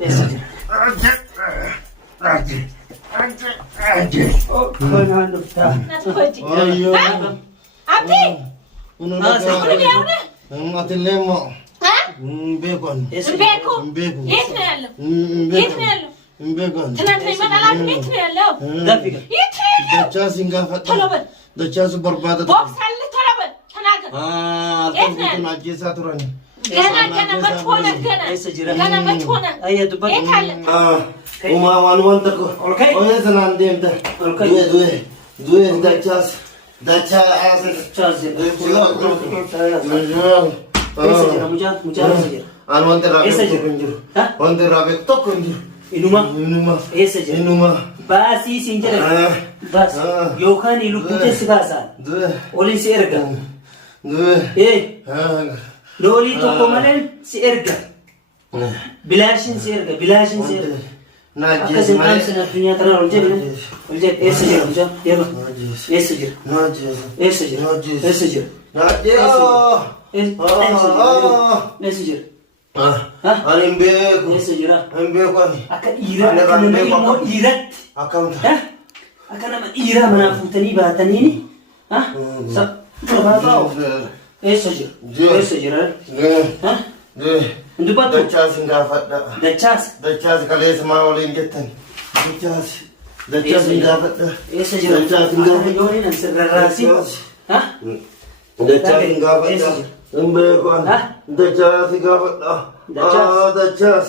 Eessa jira? Kanaan dhuftaa. Abdi! Atillee immoo beekon. Beeku? Yeet ነው ያለው? የት ነው ያለው? Beekon. ትናንት ይመጣል ቤት ነው ያለው? Gaaffii የት ነው ያለው? Dachaas hin gaafadha. ቶሎ በል። Dachaas barbaada. ቦክስ አለ ቶሎ በል ተናገር። Alkan ajjeesaa turan. ገና መች ሆነ ገና መች ሆነ? የት አለ? Uumaa waan wanta ko. Oye sanaan deemta. Du'e dachaas. Dachaas. Eessa jira mucaan eessa jira? Aan wanta raabee tokko hin jiru. Wanta raabee tokko hin jiru. Inuma eessa jira? Inuma. Baasii siin jedhe baas yookaan lubbuu si kaasaan Du'e. olii si erga Du'e. loolii tokko malee si erga bilaashin si erga akkasii maamsin addunyaa kanaa ol jedhe eessa jira mucaan deema eessa jira eessa jira eessa jira eessa jira Ani hin beeku. eessa jira Hin beeku ani. akka dhiiraa akka nama ilmoo dhiiratti Akkamta. akka nama dhiiraa manaa fuutanii baataniini eessa jira eessa jira hin dubbattu Dachaas hin gaafadha. dachaas Dachaas kaleessa maa waliin jettan. Dachaas hin gaafadha. eessa jira Dachaas hin gaafadha. yooniin an sirrarraasi Dachaas hin gaafadha. Hin beeku ani. Dachaas hin gaafadha. Dachaas.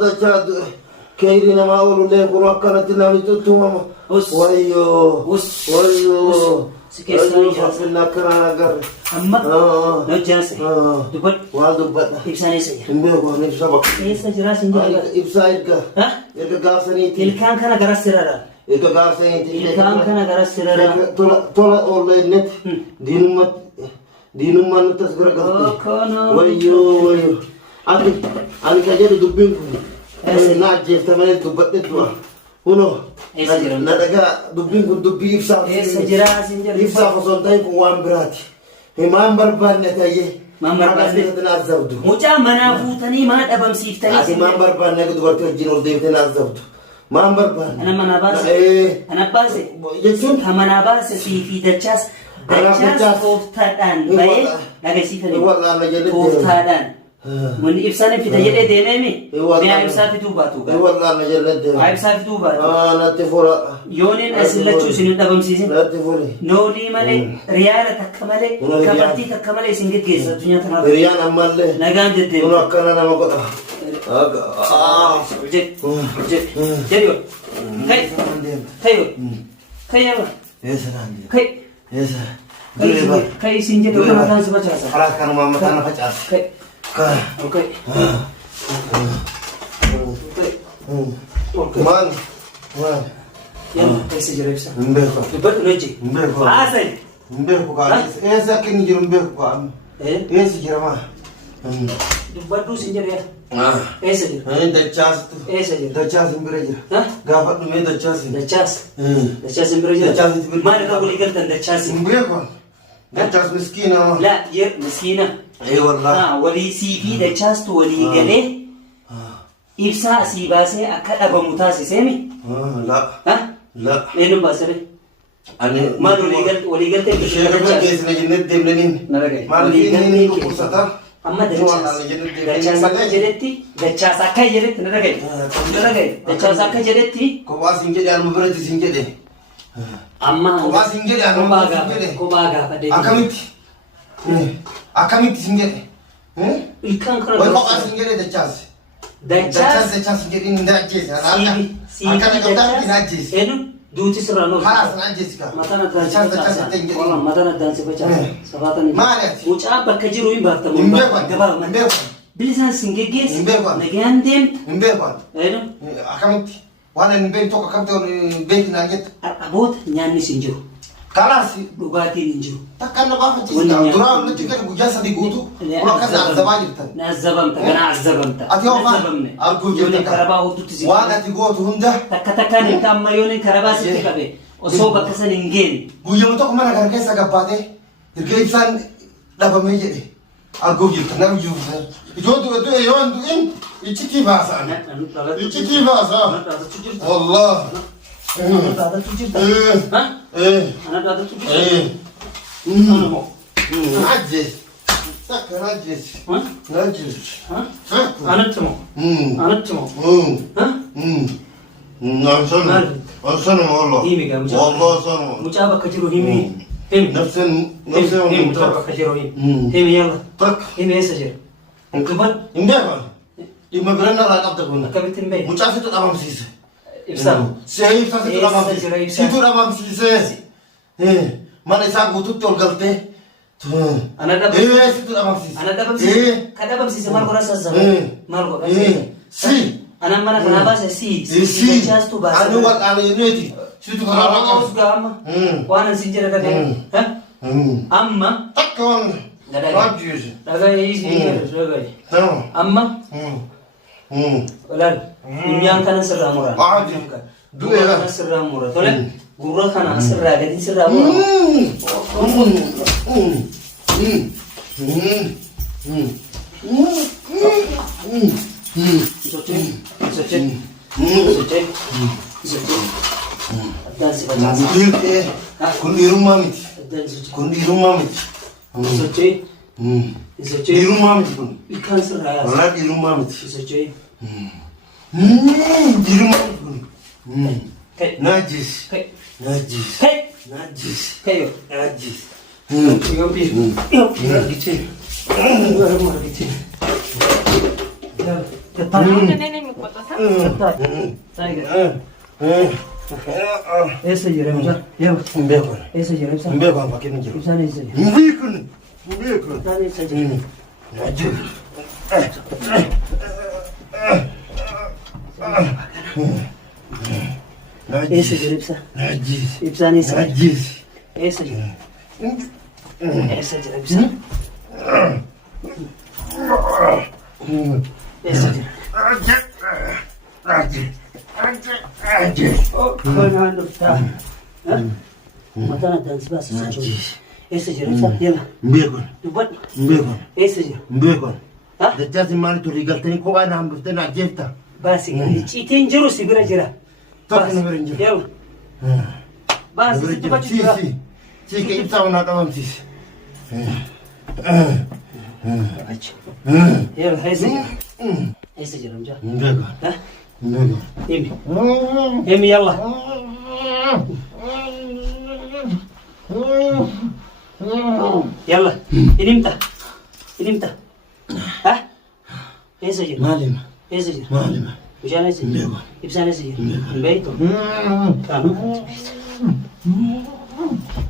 Dachaas. Keeyri namaa oolullee kun akkanatti namni tuttumama. Wayyoo. Wayyoo. si keessaa Wayyoo ijaasa faffina akkanaan agarre. amma na jaase dubbadhu Maal dubbadha? ibsaan eessa jira Hin beeku ani ibsa bakka. eessa jiraa sin jedha Ibsaa erga. Erga gaafsaniiti. ilkaan kana garas sirara Erga gaafsaniiti. ilkaan kana garas sirara Tola oolleetti. Diinummaan nutti as garagalte. Wayyoo. Ani ka jedhu dubbiin kun. Na ajjeefta malee dubbadhe dura. Kunoo. eessa jira Na dhagaa dubbiin kun dubbii ibsaaf. eessa jiraa sin jedha Ibsaaf osoo hin ta'in kun waan biraati. Himaan barbaanne ta'ee. Maan barbaanne? Naaf zabdu. mucaa manaa fuutanii maa dhabamsiiftanii Ati maan barbaanne akka dubartii wajjin ol deemtee naaf zabdu. Maan barbaanne? ana manaa baase ana baase Jechuun ka manaa baase sii fi dachaas dachaas tooftaadhaan bahee dhagasiifanii wallaana jedhee tooftaadhaan mun ibsaan fida jedhee deemeemi mi'a ibsaa fituu baatu wallaana jedhee deema. ibsaa fituu baatu Natti fura. yooniin asin lachuu isin dhabamsiisin Natti furi. noolii malee riyaala takka malee kabartii takka malee isin geggeessa addunyaa kanaaf Hiriyaan ammallee. nagaan Kun deddeebi'a akkana nama godha. jedhi kai Eessa naan deema? kai Eessa? Duree bara. kai isin jedhu mataan si facaasa Karaa kanumaan mataa na facaase. kai Kaa. okay Maal? Maal? yana keessa jira ibsa Hin beeku. dubbadhu lojji Hin beeku. haasai Hin beeku kaa. Eessa akka inni jiru hin beeku kaa. Eessa jira maa? dubbadhu sin jedhu eessa jira Dachaasitu. eessa jira Dachaas hin bira jira. ha Gaafa dhumee dachaas hin. dachaas hin bira jira Dachaas hin bira. maal akka walii galtan dachaas Hin beeku. Dachaas miskiina maa. la yer miskiina Wallah. walii sii fi dachaastu walii galee ibsaa asii baasee akka dhabamu taasiseemi La. ha La. eenyuun baasere Ani. maal walii galtee Ishee gabaa geessina jennee deemnaniin. nalagay Maal inni dhukkubsata? amma dachaas akka jedhetti dachaas akka jedhetti nalagay dachaas akka jedhetti Kophaas hin jedhe anuma biratti hin jedhe. amma Kophaas hin jedhe anuma biratti hin jedhe. kophaa gaafadhe Akkamitti? Akkamitti hin jedhe? ilkaan Wai kana kophaas hin jedhe dachaas. Dachaas hin jedhe hin ajjeese. Akkana qabdaa hin ajjeese. eenyu duuti sirraan oolu Haas hin ajjeese kaa. mataan Dachaas dachaas hin jedhe. addaan si facaasa safaatan Maali ati? mucaa bakka jiru hin baaftamu Hin beeku. gabaabuma Hin beeku. bilisaan sin geggeessi Hin beeku. nagaan deemta Hin beeku. eenyu Akkamitti? Waan hin beeku tokko akkamitti beeku naan jetta. aboota nyaanni sin jiru Kalaas. dhugaatiin hin jiru Takka na baafachiisa. Duraa nuti kan guyyaa sadii guutuu. Kun akkas azabaa jirtan. na azabamta gana azabamta Ati hoo maal? Arguu jirta yooniin kaa. karabaa hodduutti si Waan ati gootu hunda. takka takkaan hin amma yooniin karabaa sitti qabe osoo bakka san hin geenne Guyyama tokko mana kana keessa gabbaatee erga ibsaan dhabamee jedhe. Aku gitu nak juga. Itu yang tu in. Ichi bahasa. Ichi bahasa. Allah. Anak ada tujuh tak? Hah? Anak ada tujuh tak? Mana mau? Najis. Tak najis. Hah? Najis. Hah? Anak cuma. Anak cuma. Hah? Sana Allah. Ini kan mucah. Allah sana. Mucah apa kecil ini? Ini. Nafsan Ini mucah apa kecil ini? Ini ya lah. Tak. Ini saja. Kebat. Indah kan? Ima beranda rakap tak guna. Kabitin bay. Mucah itu apa sih? Ibsam. Saya ibsam itu apa sih? Itu apa sih? Mana saya butuh tol galte. Anak dapat. Itu apa sih? Anak dapat sih. Kada dapat sih mal rasa sama. Mal rasa. Si. Anak mana kenapa sih? Si. Just tu bahasa. Anu wat anu ini. Situ kalau Kalau sudah amma. Wana sinjira kada. Hah? Amma. Tak kawan. Rajis. Daga isi daga. Tahu. Amma. Olal. Yang kana serra mura. Aji. Dua Kana serra mura. Tole. Gurra kana serra gadi serra mura. Kundi rumah miti. Kundi rumah miti. Di rumah miti pun. Ikan serra. Orang di rumah miti. Isoce. Di rumah miti pun. Kai. Najis. Kai. Najis. Kai. Najis. Kai. Najis. Yompi. Yompi. Gici. Mara gici. Kamu nenek mikot apa? Saya. Ese jere musa. Ya. Mbekon. Ese jere musa. Mbekon pakai ni. Musa ni ese. Mbekon. Mbekon. Tani saja. Najis. Ese jere musa. Najis. Ipsa ni ese. Najis. Ese jere. Ese jere musa. Ese jere. Oh, kena dokter. Mata nak dan sebab sesuatu. Ese jere musa. Yalla. Mbekon. Buat. Mbekon. Ese jere. Mbekon. Ha? Da jasi mali to rigaltani ko ana hambirte na jefta. Basi. Itin jiru sibira jira. Tak na berin jira. Yalla. Basi itu baca Si jira. si ke ipsa wana tamam sis. Yalla, ese jere. Ese jere musa. Mbekon. Ha? Mbekon. Imi. Imi yalla. Yalla. Inimta. Inimta. Ha? Ese jere. Malima. Ese jere. Malima. Ujana ese jere. Mbekon. Ipsana ese jere. Beito.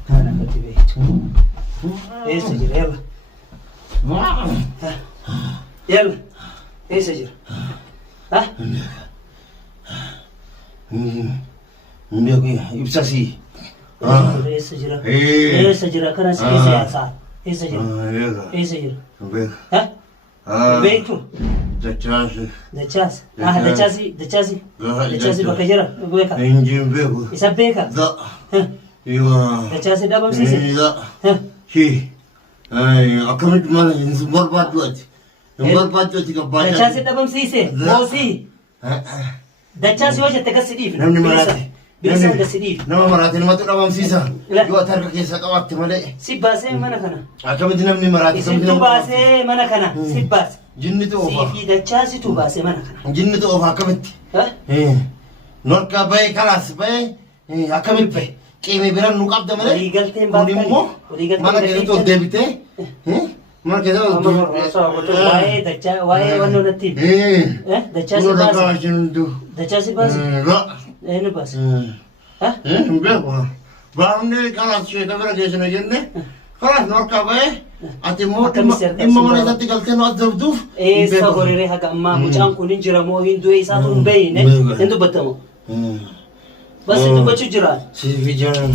Kana kati beito. Ese jere yalla. Yalla. Ese jere. Ha? Mbekon ipsa si. Ese jere. Eh. Ese jere kana si ese asa. Ese jere. Mbekon. Ese jere. Mbekon. Ha? Beito. Da chasi. Da chas. Ah, da chasi, da chasi. Da chasi baka jira. Beka. Injin Mbekon. Isa beka. Da. Ha? Iwa. Da chasi da bam sisi. Da. Ha? Hi. Ay, akamit mana insu barbat buat. Barbat buat jika Da baca. chasi da bam sisi. Bosi. Da chasi waje ta kasidif. Namni marati. Bisa kasidif. Nama marati nama tu nama sisa. La. Yo atar ka kesa kawat male. Si base mana kana. Akamit namni marati. Isin tu base mana kana. Si base. Jinni tu Si ofa. fi da chasi tu base mana kana. Jinni tu ofa akamit. Ha? Norka bay kalas bay. Akamit bay. Kini biran nukap da male. Rigalten baat Uni mo. Mana kaya tu debite. Mana kaya tu. Wae da cha wae wano nati. Da chasi Uno da base. kashin tu. Da chasi base. La. Enu base. Ha? Mbekon. Bahamne kalas sheta bera jesna jenne. Kalas norka bay. Ati mo imma mana tati galte no adabdu. Esa gorere haga amma mucaan kun jira mo hindu isa tun bayne hindu batamo bas hindu bachu jira Si vijan.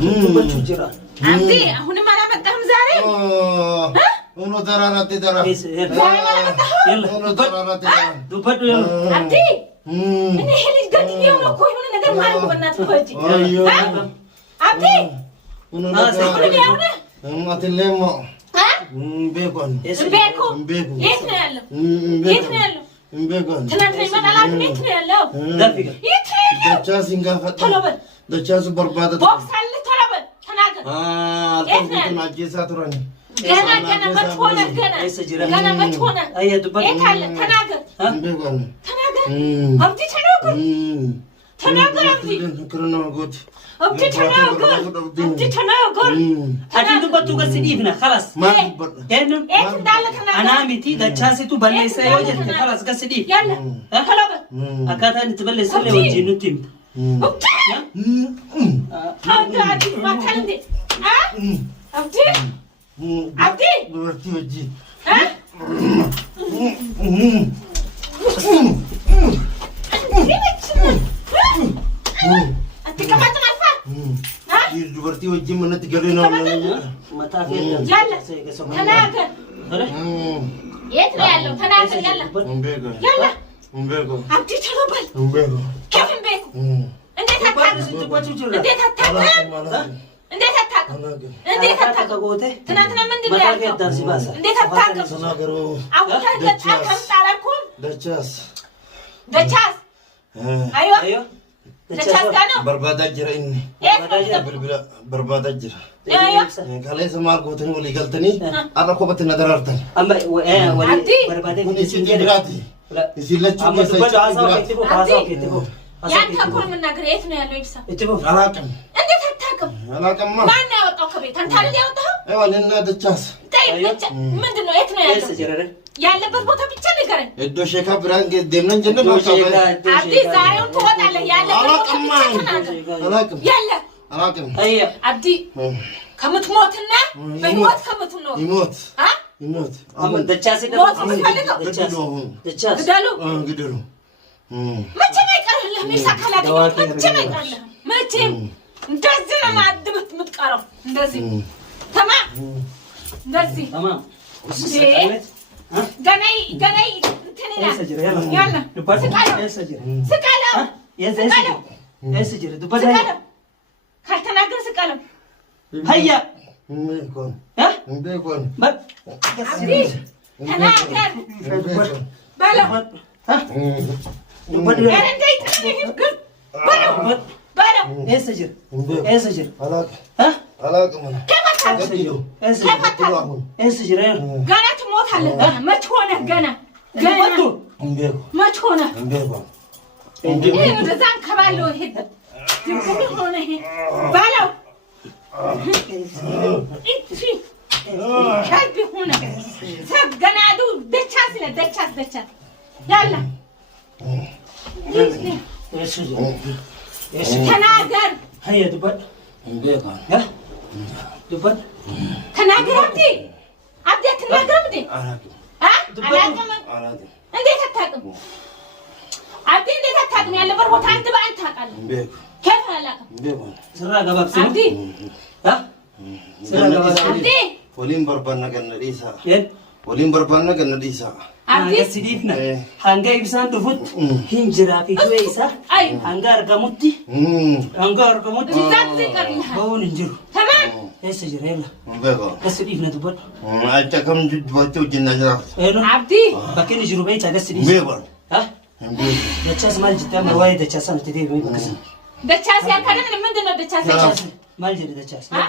hindu bachu jira Abdi, aku ni mana betah zare? Uno tarana te tara. ese yalla Uno tarana te tara. du batu yalla Abdi, ini helis ganti dia orang kau ini negara mana kau benar tu haji? Ayo. Abdi, Uno Ah, tarana. aku ni dia mana? Ati lemo. Mbekon. Mbeku. Yet ነው ያለው? የት ነው ያለው? Mbekon. ትናንትና ይመጣል የት ነው ያለው? ዳፊጋ የት ነው ያለው? Dachas ingafata. ቶሎ በል Dachas barbada. ቦክስ አለ ቶሎ በል ተናገር Alkan ajesa turani. ገና መች ሆነ ገና መች ሆነ የት አለ ተናገር Mbekon. ተናገር አብዲ ተናገር አብዲ Kurna gut. አብዲ ተናገር አዲዱ በቱ ገስዲብና خلاص Ma. የት እንዳለ ተናገር አናሚቲ ዳቻሲቱ በለሰ ወጀት خلاص ገስዲብ ያለ ቶሎ በል አካታን ትበለሰ ወጂ ኑቲም አብዲ ማታንዴ አብዲ አብዲ Berarti wajib. አትቀመጥም አልፋ Berarti wajib mana 3 hari namanya. መታፈ ያለ ተናገር የት ነው ያለው ተናገር ያለ Mbekon. ያለ Mbekon. አብዲ ቶሎ በል Mbekon. ከፍን ቤኩ እንዴት አታውቅም እንዴት አታውቅም እንዴት አታውቅም ትናንትና ምንድን ነው ያልከው እንዴት አታውቅም አውጥተህ ለጣልከም ጣላልኩም Dachas. ደቻስ አዮ ደቻስ ጋር ነው Barbada jira inni. Bilbila barbada jira. አዮ Kale samal gootani wali galtani arra kopatti nadarartan. አምባ ወሊ በርባዴ Isinjirati. Isilachu ያንተ እኮ ነው የምናገር የት ነው ያለው ይብሳ Alaqam. እንዴት አታውቅም Alaqamma. ማን ነው ያወጣው ከቤት አንተ አይደል ያወጣው Ewanina dachas. ምንድን ነው የት ነው ያለው ያለበት ቦታ ብቻ ንገረኝ Eddo sheka biran demnan jenne አብዲ ዛሬውን ትወጣለህ ያለበት ቦታ ብቻ ተናገር Alaqam. ያለ Alaqam. አያ አብዲ ከምትሞትና በህይወት ከምትኖር Imot. አ Imot. አመን ደቻሲ ሞት የምትፈልገው ደቻስ ግደሉ Gidiru. መቼም አይቀርልህም ይሳካላል መቼም አይቀርልህም መቼም እንደዚህ ነው ማድብት የምትቀረው እንደዚህ ተማም እንደዚህ تمام ገናይ እንትን ይላል ያለ ስቃለው ካልተናገር ስቃለው هيا Mbekon. ها Mbekon. አብዲ ተናገር በለው በለው اسجل اسجل Alaq. Alaqam. اسجل ገና ትሞታለህ ገና መች ሆነህ ገና Mbekon. መች ሆነህ Mbekon. ይሄ ወደዛ አንከባለው ይሄ ድብቁ ሆነ ይሄ በለው እቺ ከልብ ሆነ ሰገናዱ ደቻስ ያላ ተናገር هيا دبل Mbekon. ها دبل ተናገር አብዲ አትናገርም እንዴ Alaqam. አላውቅም Alaqam. እንዴት አታውቅም አብዲ እንዴት አታውቅም ያለበት ቦታ አንተ በአንተ ታውቃለህ Mbekon. ከፍ አላውቅም Mbekon. سرا غباب سي አብዲ ها سرا غباب አብዲ Waliin barbaanna ganna dhiisa. ين Waliin barbaanna ganna dhiisa. አብዲ سيديفنا هانغا يبسان دفوت هنجرا في كويسا አይ هانغا رقمتي هانغا رقمتي ዛት ይቀርልሃል بون انجرو ተማም اسجل يلا Mbekon. كسديفنا دبل Acha kam jibbaatu jinna jiraaf. اينو አብዲ باكين جرو بيتا كسديف Mbekon. ها Mbekon. دچاس مال جتا مرواي دچاس انت دي بكس ደቻስ ያካለን ምንድን ነው ደቻስ مال جري دچاس ها